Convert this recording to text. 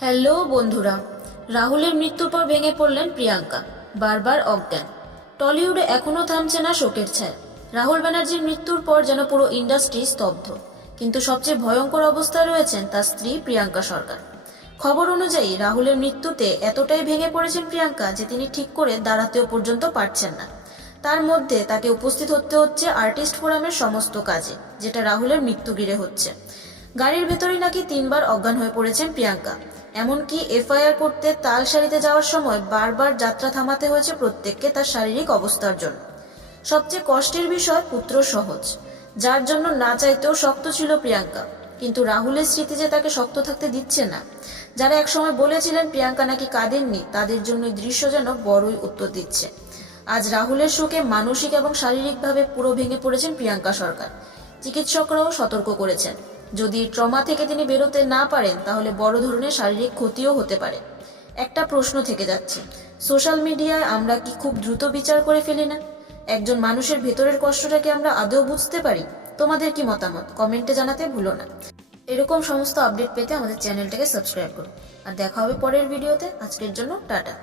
Hello বন্ধুরা, রাহুলের মৃত্যুর পর ভেঙে পড়লেন প্রিয়াঙ্কা, বারবার অজ্ঞান। টলিউডে এখনো থামছে না শোকের ছায়া। রাহুল ব্যানার্জির মৃত্যুর পর যেন পুরো ইন্ডাস্ট্রি স্তব্ধ, কিন্তু সবচেয়ে ভয়ঙ্কর অবস্থায় রয়েছেন তার স্ত্রী প্রিয়াঙ্কা সরকার। খবর অনুযায়ী রাহুলের মৃত্যুতে এতটাই ভেঙে পড়েছেন প্রিয়াঙ্কা যে তিনি ঠিক করে দাঁড়াতেও পর্যন্ত পারছেন না। তার মধ্যে তাকে উপস্থিত হতে হচ্ছে আর্টিস্ট ফোরামের সমস্ত কাজে, যেটা রাহুলের মৃত্যু ঘিরে হচ্ছে। গাড়ির ভেতরেই নাকি 3বার অজ্ঞান হয়ে পড়েছেন প্রিয়াঙ্কা। এমনকি এফআইআর করতে তালসারিতে যাওয়ার সময় বারবার যাত্রা থামাতে হয়েছে প্রত্যেককে তার শারীরিক অবস্থার জন্য। সবচেয়ে কষ্টের বিষয় পুত্র সহজ, যার জন্য না চাইতেও শক্ত ছিল প্রিয়াঙ্কা, কিন্তু রাহুলের স্মৃতি যে তাকে শক্ত থাকতে দিচ্ছে না। যারা একসময় বলেছিলেন প্রিয়াঙ্কা নাকি কাঁদেননি, তাদের জন্য এই দৃশ্য যেন বড়ই উত্তর দিচ্ছে। আজ রাহুলের শোকে মানসিক এবং শারীরিকভাবে পুরো ভেঙে পড়েছেন প্রিয়াঙ্কা সরকার। চিকিৎসকরাও সতর্ক করেছেন, যদি ট্রমা থেকে তিনি বেরোতে না পারেন তাহলে বড় ধরনের শারীরিক ক্ষতিও হতে পারে। একটা প্রশ্ন থেকে যাচ্ছে, সোশ্যাল মিডিয়ায় আমরা কি খুব দ্রুত বিচার করে ফেলি না? একজন মানুষের ভেতরের কষ্টটা কি আমরা আদৌ বুঝতে পারি? তোমাদের কি মতামত কমেন্টে জানাতে ভুলো না। এরকম সমস্ত আপডেট পেতে আমাদের চ্যানেলটাকে সাবস্ক্রাইব করুন। আর দেখা হবে পরের ভিডিওতে। আজকের জন্য টাটা।